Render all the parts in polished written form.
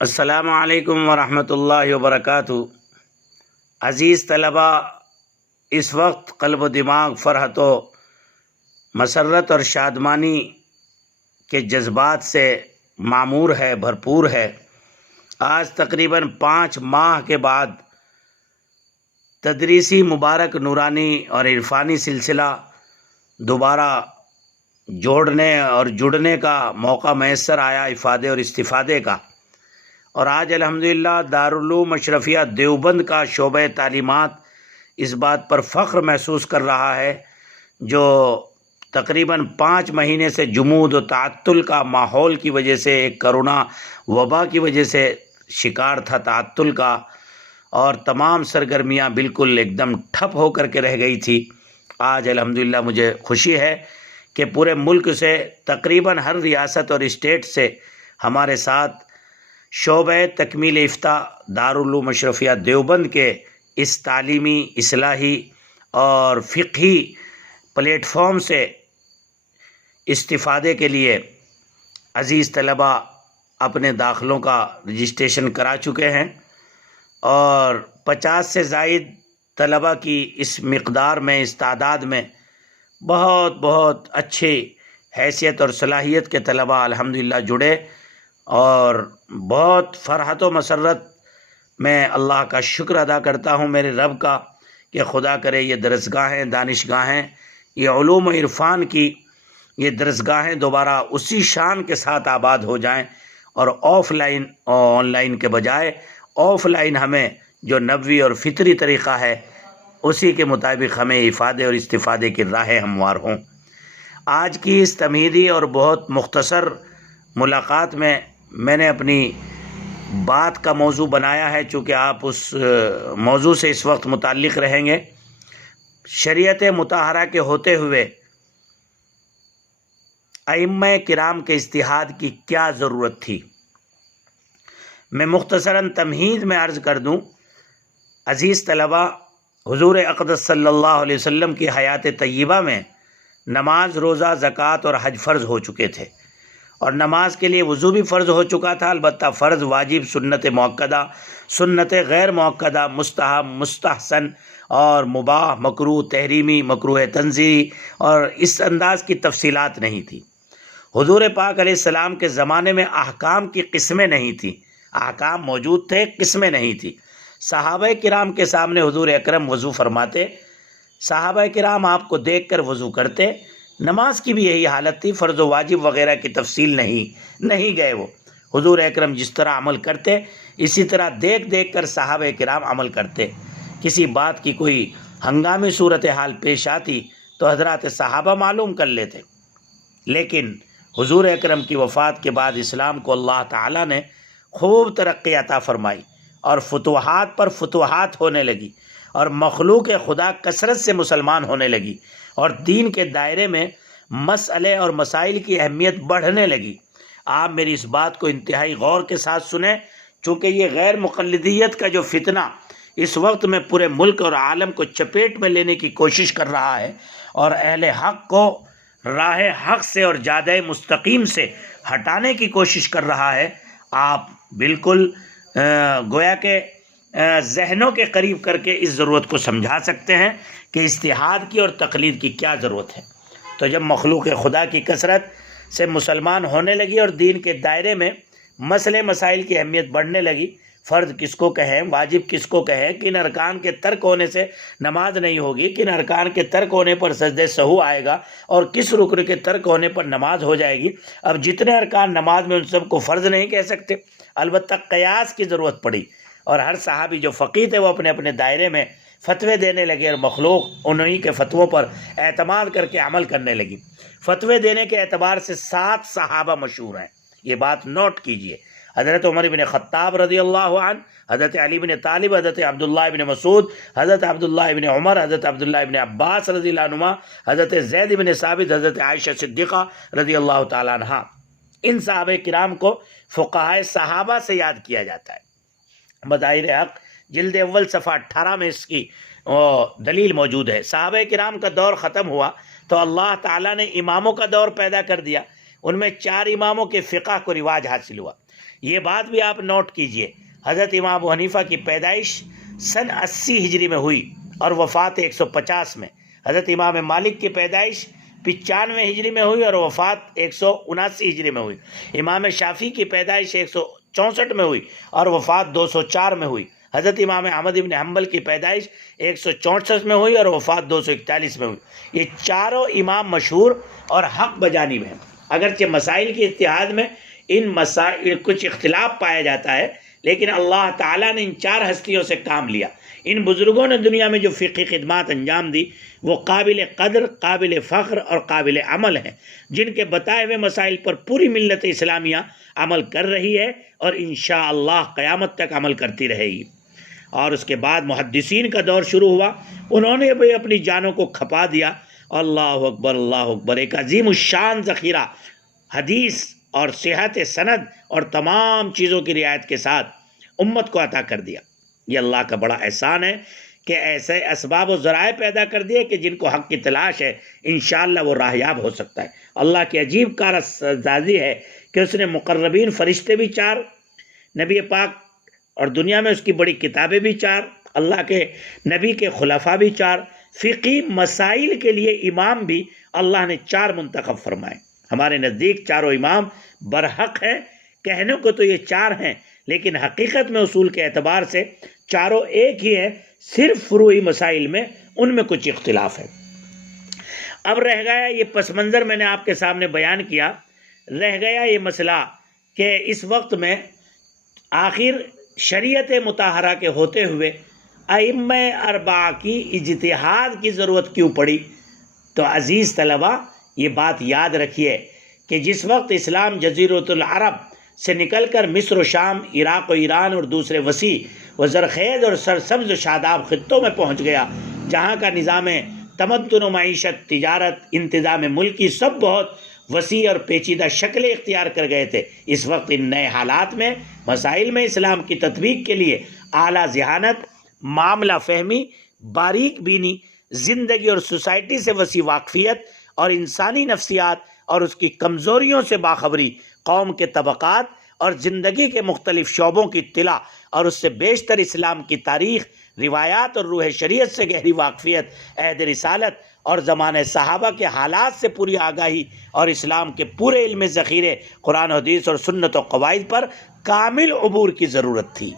السلام علیکم ورحمۃ اللہ وبرکاتہ۔ عزیز طلباء، اس وقت قلب و دماغ فرحت و مسرت اور شادمانی کے جذبات سے معمور ہے، بھرپور ہے۔ آج تقریباً 5 ماہ کے بعد تدریسی مبارک نورانی اور عرفانی سلسلہ دوبارہ جوڑنے اور جڑنے کا موقع میسر آیا، افادے اور استفادے کا۔ اور آج الحمدللہ دارالعلوم اشرفیہ دیوبند کا شعبہ تعلیمات اس بات پر فخر محسوس کر رہا ہے، جو تقریباً 5 مہینے سے جمود و تعطل کا ماحول کی وجہ سے، ایک کرونا وبا کی وجہ سے شکار تھا تعطل کا، اور تمام سرگرمیاں بالکل ایک دم ٹھپ ہو کر کے رہ گئی تھی۔ آج الحمدللہ مجھے خوشی ہے کہ پورے ملک سے تقریباً ہر ریاست اور اسٹیٹ سے ہمارے ساتھ شعبہ تکمیل افتاء دارالعلوم اشرفیہ دیوبند کے اس تعلیمی، اصلاحی اور فقہی پلیٹ فارم سے استفادے کے لیے عزیز طلباء اپنے داخلوں کا رجسٹریشن کرا چکے ہیں، اور 50 سے زائد طلباء کی اس مقدار میں، اس تعداد میں بہت اچھی حیثیت اور صلاحیت کے طلباء الحمدللہ جڑے، اور بہت فرحت و مسرت میں اللہ کا شکر ادا کرتا ہوں میرے رب کا کہ خدا کرے یہ درسگاہیں، دانشگاہیں، یہ علوم و عرفان کی یہ درسگاہیں دوبارہ اسی شان کے ساتھ آباد ہو جائیں، اور آف لائن اور آن لائن کے بجائے آف لائن ہمیں جو نبوی اور فطری طریقہ ہے اسی کے مطابق ہمیں افادے اور استفادے کی راہیں ہموار ہوں۔ آج کی اس تمہیدی اور بہت مختصر ملاقات میں نے اپنی بات کا موضوع بنایا ہے، چونکہ آپ اس موضوع سے اس وقت متعلق رہیں گے۔ شریعت مطہرہ کے ہوتے ہوئے ائمہ کرام کے اجتہاد کی کیا ضرورت تھی؟ میں مختصراً تمہید میں عرض کر دوں۔ عزیز طلباء، حضور اقدس صلی اللہ علیہ وسلم کی حیات طیبہ میں نماز، روزہ، زکوٰۃ اور حج فرض ہو چکے تھے، اور نماز کے لیے وضو بھی فرض ہو چکا تھا، البتہ فرض، واجب، سنت موقدہ، سنت غیر موقدہ، مستحب، مستحسن اور مباح، مکروہ، تحریمی، مکروہ تنزیہی اور اس انداز کی تفصیلات نہیں تھی۔ حضور پاک علیہ السلام کے زمانے میں احکام کی قسمیں نہیں تھیں، احکام موجود تھے، قسمیں نہیں تھیں۔ صحابہ کرام کے سامنے حضور اکرم وضو فرماتے، صحابہ کرام آپ کو دیکھ کر وضو کرتے۔ نماز کی بھی یہی حالت تھی، فرض و واجب وغیرہ کی تفصیل نہیں گئے وہ۔ حضور اکرم جس طرح عمل کرتے اسی طرح دیکھ کر صحابہ کرام عمل کرتے۔ کسی بات کی کوئی ہنگامی صورتحال پیش آتی تو حضرات صحابہ معلوم کر لیتے، لیکن حضور اکرم کی وفات کے بعد اسلام کو اللہ تعالیٰ نے خوب ترقی عطا فرمائی، اور فتوحات پر فتوحات ہونے لگی، اور مخلوق خدا کثرت سے مسلمان ہونے لگی، اور دین کے دائرے میں مسئلے اور مسائل کی اہمیت بڑھنے لگی۔ آپ میری اس بات کو انتہائی غور کے ساتھ سنیں، چونکہ یہ غیر مقلدیت کا جو فتنہ اس وقت میں پورے ملک اور عالم کو چپیٹ میں لینے کی کوشش کر رہا ہے، اور اہل حق کو راہ حق سے اور جادہ مستقیم سے ہٹانے کی کوشش کر رہا ہے، آپ بالکل گویا کہ ذہنوں کے قریب کر کے اس ضرورت کو سمجھا سکتے ہیں کہ اجتہاد کی اور تقلید کی کیا ضرورت ہے۔ تو جب مخلوق خدا کی کثرت سے مسلمان ہونے لگی اور دین کے دائرے میں مسئلے مسائل کی اہمیت بڑھنے لگی، فرض کس کو کہیں، واجب کس کو کہیں، کن ارکان کے ترک ہونے سے نماز نہیں ہوگی، کن ارکان کے ترک ہونے پر سجدہ سہو آئے گا، اور کس رکن کے ترک ہونے پر نماز ہو جائے گی۔ اب جتنے ارکان نماز میں ان سب کو فرض نہیں کہہ سکتے، البتہ قیاس کی ضرورت پڑی، اور ہر صحابی جو فقیہ تھے وہ اپنے اپنے دائرے میں فتوے دینے لگے، اور مخلوق انہی کے فتووں پر اعتماد کر کے عمل کرنے لگی۔ فتوے دینے کے اعتبار سے 7 صحابہ مشہور ہیں، یہ بات نوٹ کیجئے۔ حضرت عمر بن خطاب رضی اللہ عنہ، حضرت علی بن طالب، حضرت عبداللہ بن مسعود، حضرت عبداللہ بن عمر، حضرت عبداللہ بن عباس رضی اللہ عنہما، حضرت زید بن ثابت، حضرت عائشہ صدیقہ رضی اللہ تعالیٰ عنہا۔ ان صحابہ کرام کو فقہائے صحابہ سے یاد کیا جاتا ہے۔ مظاہر حق جلد اول صفحہ 18 میں اس کی دلیل موجود ہے۔ صحابہ کرام کا دور ختم ہوا تو اللہ تعالیٰ نے اماموں کا دور پیدا کر دیا، ان میں 4 اماموں کے فقہ کو رواج حاصل ہوا۔ یہ بات بھی آپ نوٹ کیجئے، حضرت امام ابو حنیفہ کی پیدائش سن 80 ہجری میں ہوئی اور وفات 150 میں۔ حضرت امام مالک کی پیدائش 95 ہجری میں ہوئی اور وفات 179 ہجری میں ہوئی۔ امام شافعی کی پیدائش 164 میں ہوئی اور وفات 204 میں ہوئی۔ حضرت امام احمد بن حنبل کی پیدائش 164 میں ہوئی اور وفات 241 میں ہوئی۔ یہ چاروں امام مشہور اور حق بجانب ہیں۔ اگرچہ مسائل کے اتحاد میں ان مسائل کچھ اختلاف پایا جاتا ہے، لیکن اللہ تعالیٰ نے ان 4 ہستیوں سے کام لیا۔ ان بزرگوں نے دنیا میں جو فقہی خدمات انجام دی وہ قابل قدر، قابل فخر اور قابل عمل ہیں، جن کے بتائے ہوئے مسائل پر پوری ملت اسلامیہ عمل کر رہی ہے اور انشاءاللہ قیامت تک عمل کرتی رہے گی۔ اور اس کے بعد محدثین کا دور شروع ہوا، انہوں نے بھی اپنی جانوں کو کھپا دیا۔ اللہ اکبر، اللہ اکبر، ایک عظیم الشان ذخیرہ حدیث اور صحت سند اور تمام چیزوں کی رعایت کے ساتھ امت کو عطا کر دیا۔ یہ اللہ کا بڑا احسان ہے کہ ایسے اسباب و ذرائع پیدا کر دیے کہ جن کو حق کی تلاش ہے انشاءاللہ وہ راہیاب ہو سکتا ہے۔ اللہ کی عجیب کارسازی ہے کہ اس نے مقربین فرشتے بھی 4، نبی پاک اور دنیا میں اس کی بڑی کتابیں بھی 4، اللہ کے نبی کے خلفاء بھی 4، فقہی مسائل کے لیے امام بھی اللہ نے 4 منتخب فرمائے۔ ہمارے نزدیک چاروں امام برحق ہیں، کہنے کو تو یہ 4 ہیں لیکن حقیقت میں اصول کے اعتبار سے چاروں ایک ہی ہیں، صرف فروعی مسائل میں ان میں کچھ اختلاف ہے۔ اب رہ گیا یہ پس منظر میں نے آپ کے سامنے بیان کیا، رہ گیا یہ مسئلہ کہ اس وقت میں آخر شریعت مطہرہ کے ہوتے ہوئے ائمہ 4 کی اجتہاد کی ضرورت کیوں پڑی؟ تو عزیز طلبہ یہ بات یاد رکھیے کہ جس وقت اسلام جزیرۃ العرب سے نکل کر مصر و شام، عراق و ایران اور دوسرے وسیع و زرخیز اور سرسبز و شاداب خطوں میں پہنچ گیا، جہاں کا نظام تمدن و معیشت، تجارت، انتظام ملکی سب بہت وسیع اور پیچیدہ شکلیں اختیار کر گئے تھے، اس وقت ان نئے حالات میں مسائل میں اسلام کی تطبیق کے لیے اعلیٰ ذہانت، معاملہ فہمی، باریک بینی، زندگی اور سوسائٹی سے وسیع واقفیت اور انسانی نفسیات اور اس کی کمزوریوں سے باخبری، قوم کے طبقات اور زندگی کے مختلف شعبوں کی اطلاع اور اس سے بیشتر اسلام کی تاریخ، روایات اور روح شریعت سے گہری واقفیت، عہد رسالت اور زمانہ صحابہ کے حالات سے پوری آگاہی اور اسلام کے پورے علم ذخیرے قرآن حدیث اور سنت و قواعد پر کامل عبور کی ضرورت تھی۔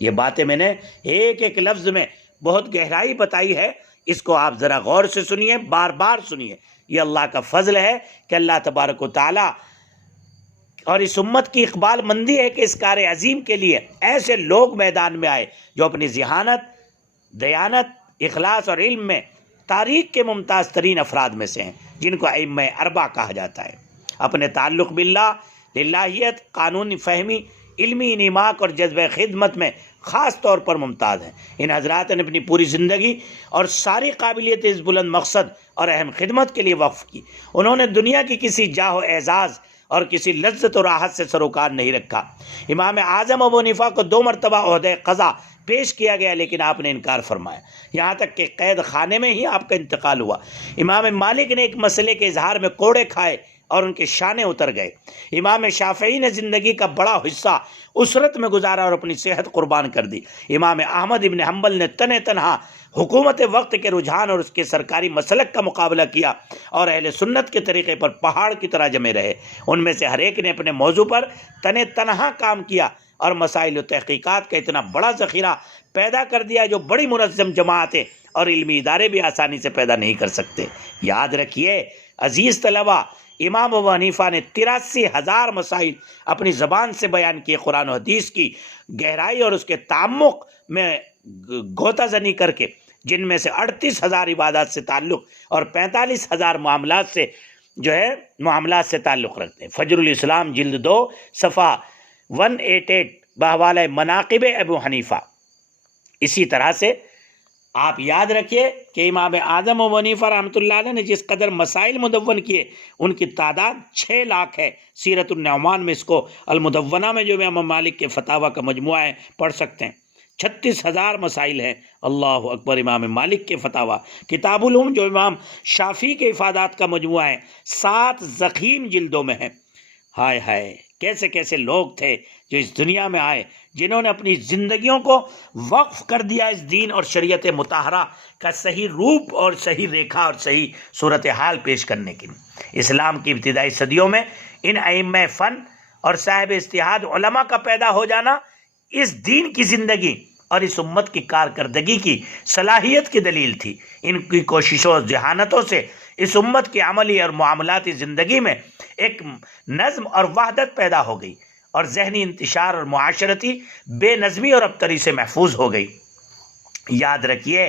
یہ باتیں میں نے ایک ایک لفظ میں بہت گہرائی بتائی ہے، اس کو آپ ذرا غور سے سنیے، بار بار سنیے۔ یہ اللہ کا فضل ہے کہ اللہ تبارک و تعالی اور اس امت کی اقبال مندی ہے کہ اس کار عظیم کے لیے ایسے لوگ میدان میں آئے جو اپنی ذہانت، دیانت، اخلاص اور علم میں تاریخ کے ممتاز ترین افراد میں سے ہیں، جن کو ائمہ 4 کہا جاتا ہے۔ اپنے تعلق باللہ، للہیت، قانونی فہمی، علمی انعماق اور جذبہ خدمت میں خاص طور پر ممتاز ہیں۔ ان حضرات نے اپنی پوری زندگی اور ساری قابلیت اس بلند مقصد اور اہم خدمت کے لیے وقف کی۔ انہوں نے دنیا کی کسی جاہ و اعزاز اور کسی لذت و راحت سے سروکار نہیں رکھا۔ امام اعظم ابو حنیفہ کو 2 مرتبہ عہدہ قضا پیش کیا گیا لیکن آپ نے انکار فرمایا، یہاں تک کہ قید خانے میں ہی آپ کا انتقال ہوا۔ امام مالک نے ایک مسئلے کے اظہار میں کوڑے کھائے اور ان کے شانے اتر گئے۔ امام شافعی نے زندگی کا بڑا حصہ اسرت میں گزارا اور اپنی صحت قربان کر دی۔ امام احمد بن حنبل نے تنہا حکومت وقت کے رجحان اور اس کے سرکاری مسلک کا مقابلہ کیا اور اہل سنت کے طریقے پر پہاڑ کی طرح جمے رہے۔ ان میں سے ہر ایک نے اپنے موضوع پر تنہا کام کیا اور مسائل و تحقیقات کا اتنا بڑا ذخیرہ پیدا کر دیا جو بڑی منظم جماعتیں اور علمی ادارے بھی آسانی سے پیدا نہیں کر سکتے۔ یاد رکھیے عزیز طلبہ، امام ابو حنیفہ نے 83,000 مسائل اپنی زبان سے بیان کیے، قرآن و حدیث کی گہرائی اور اس کے تعمق میں غوطہ زنی کر کے، جن میں سے 38,000 عبادات سے تعلق اور 45,000 معاملات سے تعلق رکھتے ہیں۔ فجر الاسلام جلد 2 صفحہ 188 بحوالہ مناقب ابو حنیفہ۔ اسی طرح سے آپ یاد رکھیے کہ امام اعظم ابو حنیفہ رحمۃ اللہ علیہ نے جس قدر مسائل مدون کیے ان کی تعداد 6 لاکھ ہے۔ سیرت النعمان میں اس کو، المدونہ میں جو امام مالک کے فتاویٰ کا مجموعہ ہے، پڑھ سکتے ہیں۔ 36,000 مسائل ہیں۔ اللہ اکبر۔ امام مالک کے فتاوا کتاب العلوم جو امام شافعی کے افادات کا مجموعہ ہے 7 ضخیم جلدوں میں ہے۔ ہائے ہائے، کیسے کیسے لوگ تھے جو اس دنیا میں آئے، جنہوں نے اپنی زندگیوں کو وقف کر دیا اس دین اور شریعت مطہرہ کا صحیح روپ اور صحیح ریکھا اور صحیح صورتحال پیش کرنے کے لیے۔ اسلام کی ابتدائی صدیوں میں ان ائمہ فن اور صاحب اجتہاد علماء کا پیدا ہو جانا اس دین کی زندگی اور اس امت کی کارکردگی کی صلاحیت کی دلیل تھی۔ ان کی کوششوں اور ذہانتوں سے اس امت کی عملی اور معاملاتی زندگی میں ایک نظم اور وحدت پیدا ہو گئی اور ذہنی انتشار اور معاشرتی بے نظمی اور ابتری سے محفوظ ہو گئی۔ یاد رکھیے،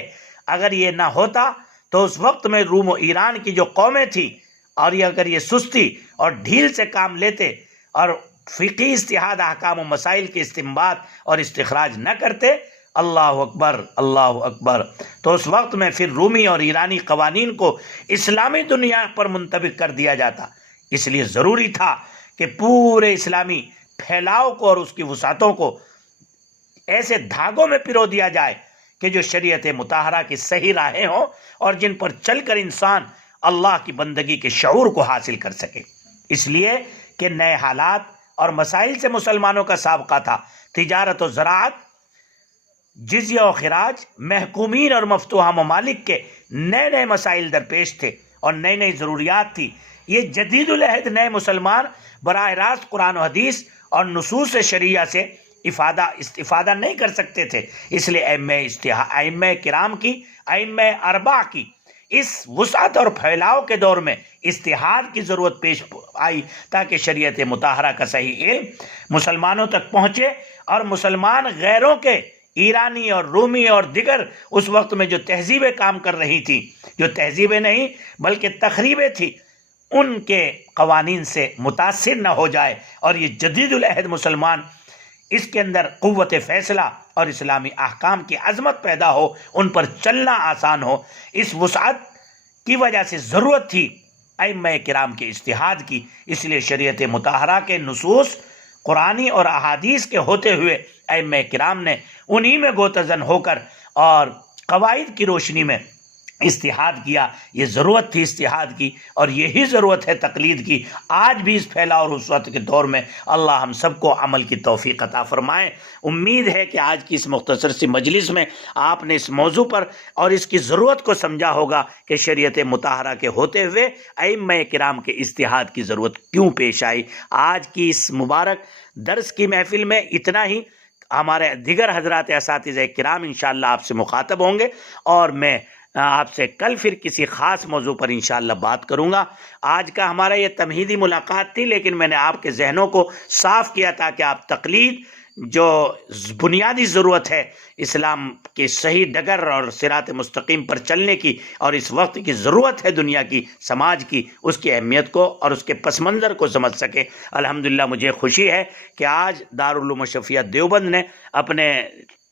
اگر یہ نہ ہوتا تو اس وقت میں روم و ایران کی جو قومیں تھیں اور یہ اگر یہ سستی اور ڈھیل سے کام لیتے اور فقہی اجتہاد احکام و مسائل کے استنباط اور استخراج نہ کرتے، اللہ اکبر اللہ اکبر، تو اس وقت میں پھر رومی اور ایرانی قوانین کو اسلامی دنیا پر منطبق کر دیا جاتا۔ اس لیے ضروری تھا کہ پورے اسلامی پھیلاؤ کو اور اس کی وسعتوں کو ایسے دھاگوں میں پرو دیا جائے کہ جو شریعت مطہرہ کی صحیح راہیں ہوں اور جن پر چل کر انسان اللہ کی بندگی کے شعور کو حاصل کر سکے۔ اس لیے کہ نئے حالات اور مسائل سے مسلمانوں کا سابقہ تھا۔ تجارت و زراعت، جزیہ و خراج، محکومین اور مفتوحہ ممالک کے نئے نئے مسائل درپیش تھے اور نئی نئی ضروریات تھی۔ یہ جدید العہد نئے مسلمان براہ راست قرآن و حدیث اور نصوص شریعہ سے استفادہ نہیں کر سکتے تھے۔ اس لیے ائمہ کرام کی، ائمہ اربعہ کی اس وسعت اور پھیلاؤ کے دور میں اجتہاد کی ضرورت پیش آئی تاکہ شریعت مطہرہ کا صحیح علم مسلمانوں تک پہنچے اور مسلمان غیروں کے، ایرانی اور رومی اور دیگر اس وقت میں جو تہذیبیں کام کر رہی تھیں، جو تہذیبیں نہیں بلکہ تخریبیں تھیں، ان کے قوانین سے متاثر نہ ہو جائے اور یہ جدید العہد مسلمان اس کے اندر قوت فیصلہ اور اسلامی احکام کی عظمت پیدا ہو، ان پر چلنا آسان ہو۔ اس وسعت کی وجہ سے ضرورت تھی ائمہ کرام کے اجتہاد کی۔ اس لیے شریعت مطہرہ کے نصوص قرآنی اور احادیث کے ہوتے ہوئے ائمہ کرام نے انہی میں گوتزن ہو کر اور قواعد کی روشنی میں اجتہاد کیا۔ یہ ضرورت تھی اجتہاد کی اور یہی ضرورت ہے تقلید کی۔ آج بھی اس پھیلاؤ اور وسعت کے دور میں اللہ ہم سب کو عمل کی توفیق عطا فرمائے۔ امید ہے کہ آج کی اس مختصر سی مجلس میں آپ نے اس موضوع پر اور اس کی ضرورت کو سمجھا ہوگا کہ شریعت مطہرہ کے ہوتے ہوئے ائمہ کرام کے اجتہاد کی ضرورت کیوں پیش آئی۔ آج کی اس مبارک درس کی محفل میں اتنا ہی۔ ہمارے دیگر حضرات اساتذہ کرام انشاءاللہ آپ سے مخاطب ہوں گے اور میں آپ سے کل پھر کسی خاص موضوع پر انشاءاللہ بات کروں گا۔ آج کا ہمارا یہ تمہیدی ملاقات تھی، لیکن میں نے آپ کے ذہنوں کو صاف کیا تاکہ آپ تقلید جو بنیادی ضرورت ہے اسلام کے صحیح ڈگر اور صراط مستقیم پر چلنے کی اور اس وقت کی ضرورت ہے دنیا کی، سماج کی، اس کی اہمیت کو اور اس کے پس منظر کو سمجھ سکے۔ الحمدللہ مجھے خوشی ہے کہ آج دارالعلوم الشفیہ دیوبند نے اپنے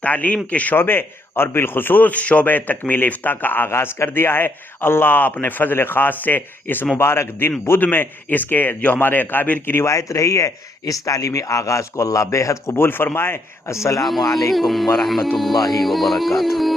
تعلیم کے شعبے اور بالخصوص شعبہ تکمیل افتاء کا آغاز کر دیا ہے۔ اللہ اپنے فضل خاص سے اس مبارک دن بدھ میں اس کے جو ہمارے اکابر کی روایت رہی ہے، اس تعلیمی آغاز کو اللہ بے حد قبول فرمائے۔ السلام علیکم ورحمۃ اللہ وبرکاتہ۔